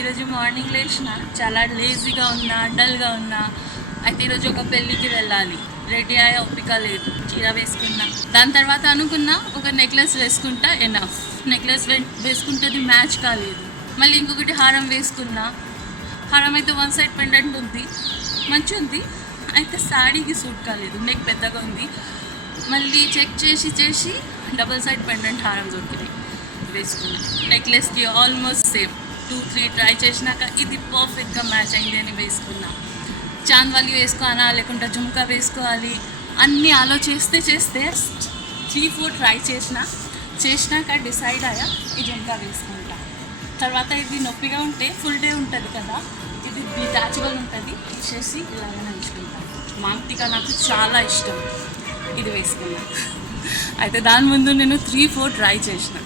ఈరోజు మార్నింగ్ లేచిన చాలా లేజీగా ఉన్నా, డల్గా ఉన్నా. అయితే ఈరోజు ఒక పెళ్ళికి వెళ్ళాలి. రెడీ అయ్యే ఓపిక లేదు. చీర వేసుకున్నా. దాని తర్వాత అనుకున్నా ఒక నెక్లెస్ వేసుకుంటా ఎనఫ్. నెక్లెస్ వేసుకుంటేది మ్యాచ్ కాలేదు. మళ్ళీ ఇంకొకటి హారం వేసుకున్నా. హారం అయితే వన్ సైడ్ పెండెంట్ ఉంది, మంచి ఉంది. అయితే శారీకి సూట్ కాలేదు, నెక్ పెద్దగా ఉంది. మళ్ళీ చెక్ చేసి డబుల్ సైడ్ పెండెంట్ హారం దొరికినాయి, వేసుకున్నా. నెక్లెస్కి ఆల్మోస్ట్ సేమ్. 2-3 ట్రై చేసినాక ఇది పర్ఫెక్ట్గా మ్యాచ్ అయింది అని వేసుకున్నా. చాంద్వాలి వేసుకోవాలా లేకుంటే జుమ్కా వేసుకోవాలి అన్నీ ఆలోచిస్తే 3-4 ట్రై చేసినాక డిసైడ్ అయ్యా ఈ జుమ్కా వేసుకుంటా. తర్వాత ఇది నొప్పిగా ఉంటే ఫుల్ డే ఉంటుంది కదా, ఇది డిటాచబుల్ ఉంటుంది, తీసేసి ఇలాగనే ఉంచుకుంటా. మాంతిక నాకు చాలా ఇష్టం, ఇది వేసుకున్నా. అయితే దాని ముందు నేను 3-4 ట్రై చేసిన.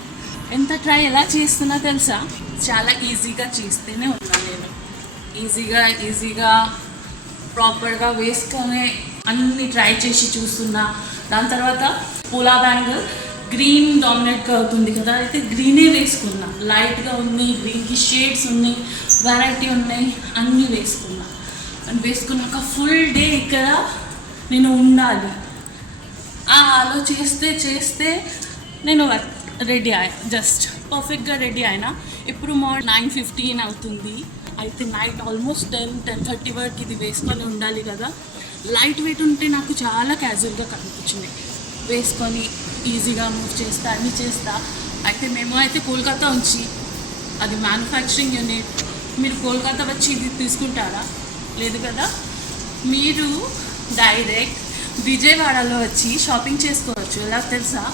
ఎంత ట్రై ఎలా చేస్తున్నా తెలుసా, చాలా ఈజీగా చేస్తూనే ఉన్నా నేను. ఈజీగా ప్రాపర్గా వేసుకొని అన్నీ ట్రై చేసి చూస్తున్నా. దాని తర్వాత పూలా బ్యాంగిల్ గ్రీన్ డామినేట్గా అవుతుంది కదా, అయితే గ్రీనే వేసుకున్నా. లైట్గా ఉంది, గ్రీన్కి షేడ్స్ ఉన్నాయి, వెరైటీ ఉన్నాయి, అన్నీ వేసుకున్నా. అని వేసుకున్నాక ఫుల్ డే ఇక్కడ నేను ఉండాలి. చేస్తే నేను రెడీ అయ్యా, జస్ట్ పర్ఫెక్ట్గా రెడీ అయినా. ఇప్పుడు మార్నింగ్ 9:15 అవుతుంది. అయితే నైట్ ఆల్మోస్ట్ 10-10:30 వరకు ఇది వేసుకొని ఉండాలి కదా. లైట్ వెయిట్ ఉంటే నాకు చాలా క్యాజువల్గా కనిపించింది. వేసుకొని ఈజీగా మూవ్ చేస్తా, అన్నీ చేస్తా. అయితే మేము అయితే కోల్కతా ఉంచి, అది మ్యానుఫ్యాక్చరింగ్ యూనిట్. మీరు కోల్కతా వచ్చి ఇది తీసుకుంటారా? లేదు కదా. మీరు డైరెక్ట్ విజయవాడలో వచ్చి షాపింగ్ చేసుకోవచ్చు. ఎలా తెలుసా,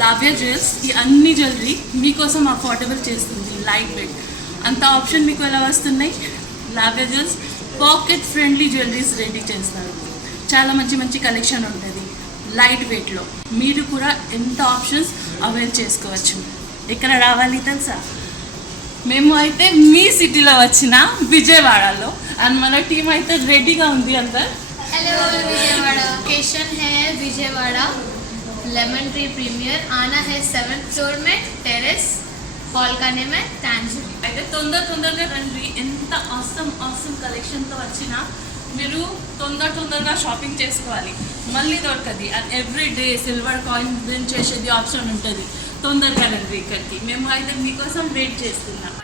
లావ్య జ్యువెల్స్ ఈ అన్ని జ్యువెలరీ మీకోసం అఫోర్డబుల్ చేస్తుంది, లైట్ వెయిట్. అంత ఆప్షన్ మీకు ఎలా వస్తున్నాయి? Lavya jewels pocket friendly jewelleries ready చేస్తారు. చాలా మంచి కలెక్షన్ ఉంటుంది లైట్ వెయిట్లో. మీరు కూడా ఎంత ఆప్షన్స్ అవైల్ చేసుకోవచ్చు. ఇక్కడ రావాలి తెలుసా, మేము అయితే మీ సిటీలో వచ్చిన విజయవాడలో. అండ్ మన టీం అయితే రెడీగా ఉంది అందరు. हेलो विजयवाड़ा, लोकेशन है विजयवाड़ा, लेमन ट्री प्रीमियर. आना है 7th फ्लोर में, टेरेस हॉल का नेम है तांजू. అయితే తొందరగా రండి. ఎంత ఆసమ్ కలెక్షన్తో వచ్చినా మీరు తొందరగా షాపింగ్ చేసుకోవాలి, మళ్ళీ దొరకది. And every day silver coin win చేసేది ఆప్షన్ ఉంటుంది. తొందరగా రండి ఇక్కడికి. మేము అయితే మీకోసం వెయిట్ చేస్తున్నాం.